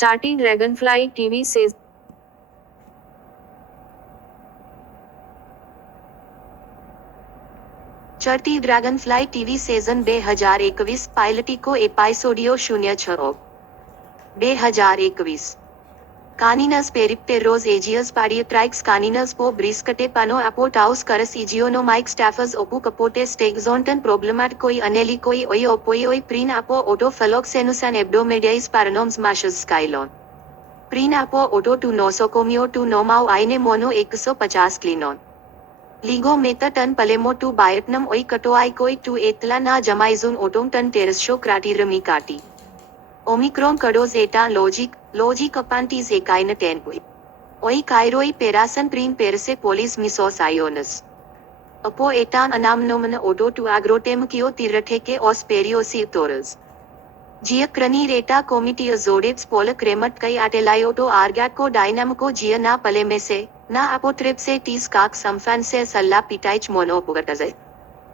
Chatty Dragonfly TV says Chatty Dragonfly TV season 2021 પાયલટીકો એપાઇસોડિયો 06 2021 Caninas peripteros aegeus padiatrix caninas po briscate pano apotaus caras igiono mike staffers opu capote stegzonton problematcoi anelicoi oi opoioi prin apo autophylloxenusan hebdomadiais paranoms machus skylon prin apo auto to nosocomio to nomau aine mono 150 clinon Ligo meta ton palemo tu biotnum oi katoai koi tu etla na jamaizun otom ton teresho kratirami kati. Omicron kados eta logic apantis ekaina tenpui. Oi kairoi perasan prin perse polis misos ionis. Apo etan anamnomen odo tu agrotem kio tirate os periosi torres. Gia crani reta comitia zodets pola cremat kai atelioto argatco dynamico gia na palemese. Na apotripse tis kak samfanse salla pitach monopugataze.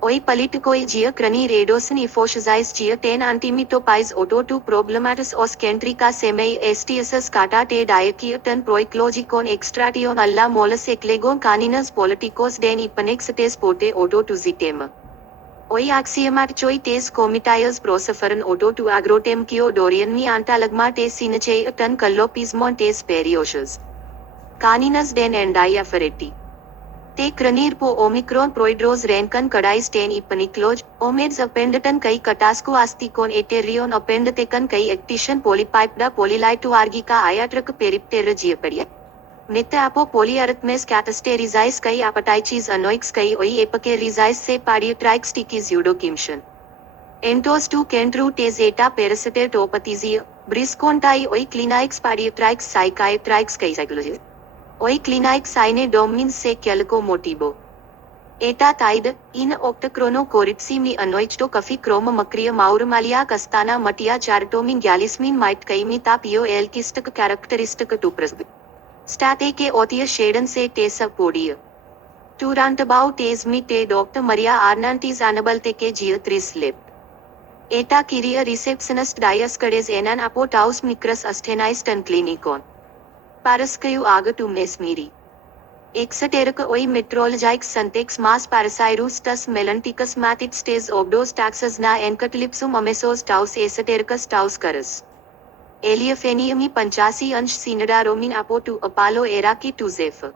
Oi politikoi gia crani redosin ifosizais gia ten antimitopais auto to problematis os kentrika semei stss kata te diakiatan proiclogicon extration alla molus eclegon caninas politicos den ipanex pote auto to zitema. Oi axiomat choi tes comitias proseferan auto to agrotem kio dorian mi antalagma te sinache tan callopismon tes perioshes. Caninas den endiafereti. Te cranir po omicron proidros renkan kadais ten ipanicloj, omeds appendaton kai katasco asticon eterion appendatekan kai ectition polypipeda polylito argica iatric periptera geopedia. Nita apo polyarithmes catasterizais kai apatichis anoix kai oi epakerizais se padiatrix tikis eudokimtion. Entos tu kentru tes eta parasitate topathisia, briscontai oi clinaix padiatrix psychiatrix kai psychology. Oi clinaix sine dominins se calico motibo. Eta tide, in octachrono coritsi anoichto cafi chroma macria mauramalia castana matia chartomin galismin might kaimi tapio elkistic characteristic to presby. State ke otia shaden se tesa podia. Turantabau tes mi te Dr. Maria Arnantes Annabel te ke gia 3 lip. Eta kiria receptionist diascades enan apotaus micrus astenais tan clinicon. Parascaio agatum mesmiri. Exoterica oi metrologics santex mas parasirus tus melanticus matix tes obdos taxas na encatlipsum amesos taus esotericus taus carus. Eliapheniumi panchasi ansh sinadaromin apo tu apalo eraki tu zephyr.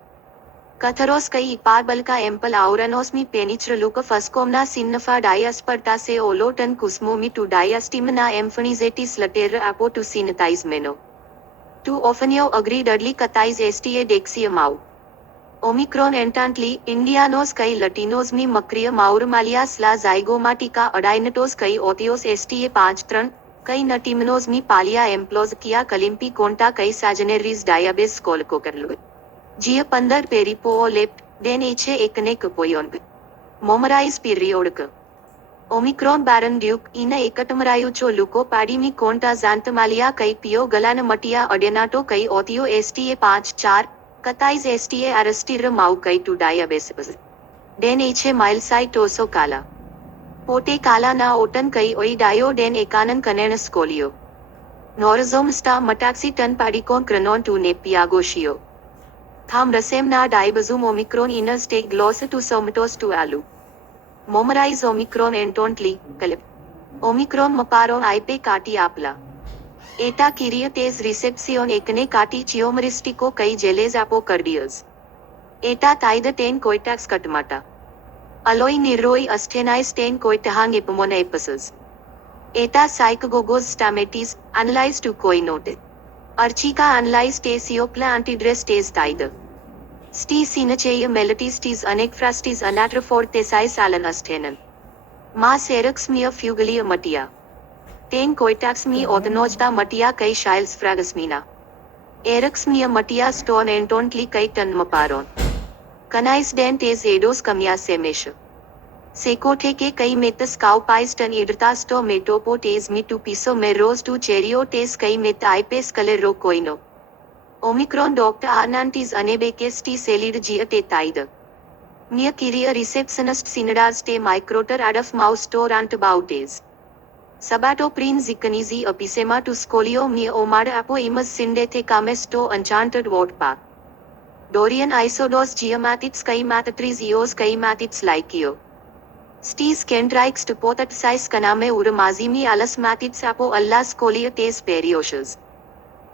Catharos kai iparbalca empal auranosmi penitraluca fuscomna sinnafa diasparta se olotan cusmomi tu diastimina emphanizetis latera apo tu sinatize meno. Tu ofenio agree dudley catais sta dexia mau. Omicron entantly, Indianos kai Latinos mi macria maurmalias la zygomatica adinatos kai otios sta 5-3, kai natimnos mi palia emplos kia kalimpi conta kai sageneris diabes colcocarlu. Gia 15 peripo lept, den eche ekne kapoyon. Momerais periodica. Omicron Baron Duke, ina ekatamarayu cho luko padimi conta xanthamalia kai pio galana matia adenato kai otio sta 5-4, katais sta arastira mau kai tu diabetes. Den eche milesai toso kala. Pote kala na otan kai oi dio den ekanan kanenas colio. Norazom sta mataxi tan padicon cranon tu nepiagoshio. Tham rasem na dibazum Omicron ina stake glossa tu somatos tu alu. Momerais Omicron entontly, calip. Omicron maparon ipe kati apla. Eta kiria tes recepcion ekne kati chiomeristico kai geles apo cardias. Eta thaida ten coitax katmata. Aloi niroi asthenais ten coitahang epimona epices. Eta psychogogos stametis, analyzed to coinote. Archica analyzed tes iopla antidress tes thaida. Sti sinacheia melatis tis anecfrastis anatrophor tesais alan astenan. Mas erux mia fugalia matia. Ten coitax mi orthnojta matia kai shiles fragasmina. Erux mia matia stone entontli kai tan maparon. Canais den tes edos kamia semesha. Secote ke kai metas cowpies tan edrtas to metopo tes mi tu piso meros tu cherio tes kai met ipes calero coino. Omicron Dr. Arnantes Annabel T. Celid Gia te taida. Mia kiria receptionist sinadas te microter adaf mouse store antabautes. Sabatoprin zikanizi episema to scolio mi omad apo imas sindethe camesto enchanted wordpa. Dorian isodos geomatits kaimatatris eos kaimatits likio. Stis kendrikes to potatsize kaname uramazimi alas matits apo allas colia tes perioshes.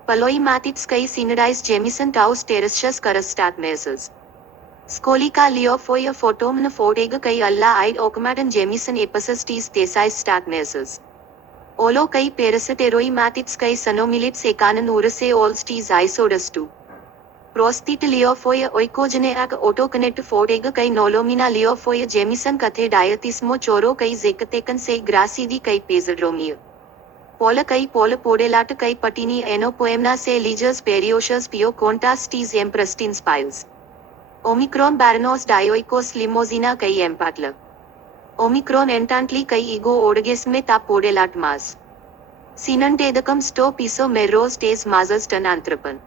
Paloi matits kai sinadis Jamison taus terrestius karastat meses. Scolica leofoia photomna fotega kai alla id okmatan Jamison episus tis tesais stat meses. Olo kai parasiteroi matits kai sanomilits ekanan urase all stis isodas tu. Prostita leofoia oikogeneac autoconnect fotega kai nolomina leofoia Jamison kathe diatismo choro kai zecatecan se gracidi kai pesadromia. Pola kai pola podelata kai patini enopoemna se legius periosas pio contas tis emprestins spiles. Omicron baranos dioicos limosina kai empatla. Omicron entantli kai ego orgasme ta podelat mas. Sinantedacum sto piso merros tes mazas tan anthropan.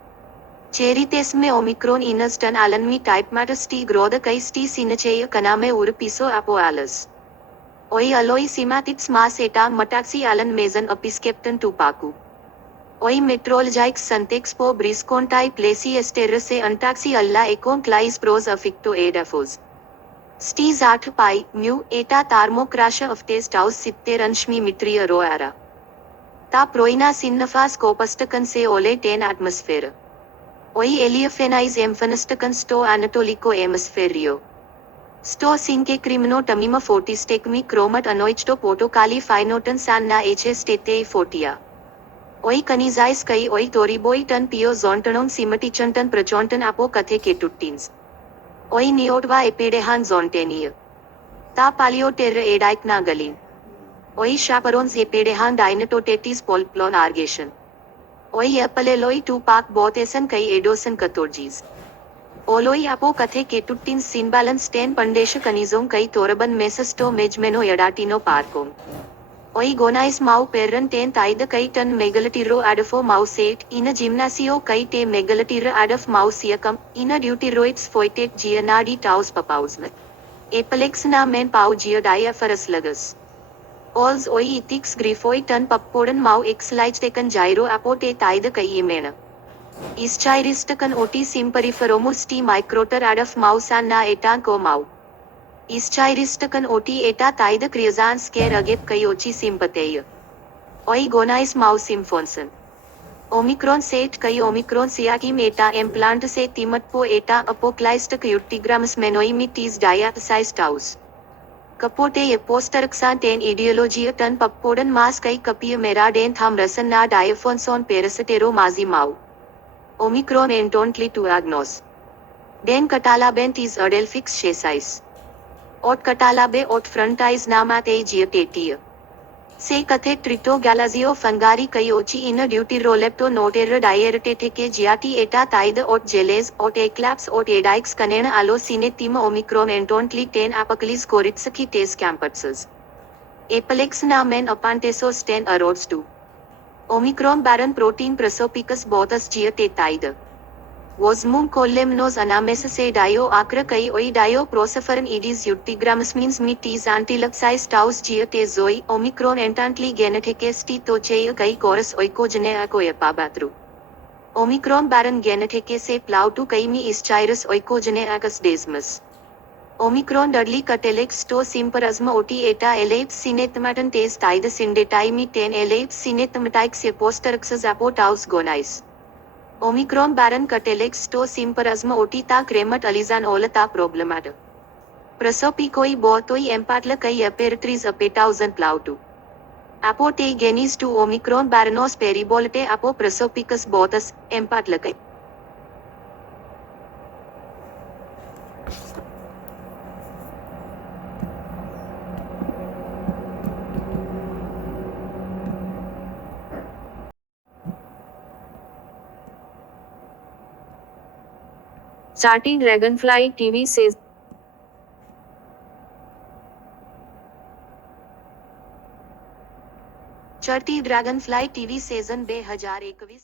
Cheritesme Omicron inas tan alanmi type matter sti groda kai sti sinacheya kaname ur piso apo alas. Oi aloi simatits mas eta mataxi alan mezan episcepton tupaku. Oi metrologix santex po briscontai plesi esterse antaxi alla econ clais pros affecto edafos. Stis 8 pi, mu, eta thermocrasha of tes taus sitter anshmi mitria roara. Ta proina sinnafas copastacan se ole 10 atmosphere. Oi eliophenais emphanastacan sto anatolico hemisferio. Sto sinke crimino tamima fortistecmi chromat anoichto potocali phinoton san na hs tete fortia. Oi canizais kai oi toriboi tan pio zontanon simatichantan prachontan apo kathe ketuttins. Oi neotva epedehan zontenia. Ta paleoterra edaic na galin. Oi chaperons epedehan dinatotetis polplon argation. Oi apaleloi tu pak botesan kai edosan katorgis. Oloi apo kathe ketuttins sinbalance ten pandesha kanizong kai toraban mesasto mejmeno yadatino parkom. Oi gonais mau perran ten taida kai tan megalatiro adafo mausate, ina gymnasio kai te megalatira adaf mausiacum, ina deuteroids foitate gianadi taus papausna. Apalex na men pau gia diapharas lagus. Alls oi ethics grifoi tan pappodan mau exlichtakan gyro apo te taida kai emena. Ischiristakan oti simperiferomus ti microter adaf mausan na etan ko mau. Ischiristakan oti eta taida kriazan scare agep kai ochi simpateia. Oi gonais mau simfonson. Omicron set kai Omicron siakim eta implant se timatpo eta apoclystic utigrams menoimitis diathesis taus. Kapote epostarxan ten ideologia tan pappodan mas kai kapia meraden tham rasan na diaphonson parasitero mazi mau. Omicron entontli to agnos. Den catalaben tis adelphix chesais. Ot catalabe ot frontais namate giatetia. Se kathe trito galazio fungari kayochi ina duty rolepto noterra diareteteke giati eta taida ot geles ot eclaps ot edix canena alo sine tima Omicron entontli ten apoclis coritsaki tes camputses. Apalex na men apantesos ten arods tu. Omicron baron protein prosopicus botas giate taida. Wasmum colemnos anamesis se dio acra kai oi dio prosafaran edis utigrams means me tis antiluxis taus giate zoi Omicron entantli geneticus ti tocheia kai chorus oikogenea koepa batru. Omicron baron geneticus se plautu kai mi ischirus oikogeneacus desmus. Omicron dudley catelex to simparasma oti eta elapse sinethmatan tes taida sindetai mi ten elapse sinethmatix epostarxas apo taus gonais. Omicron baron catelex to simparasma oti ta cremat alizan ola ta problemata. Prosopicoi botoi empatla kai aperitris apetauzan plautu. Apo te genis to Omicron baronos peribolate apo prosopicus botas, empatla kai. Starting Dragonfly TV says चढ़ती Dragonfly TV season 2021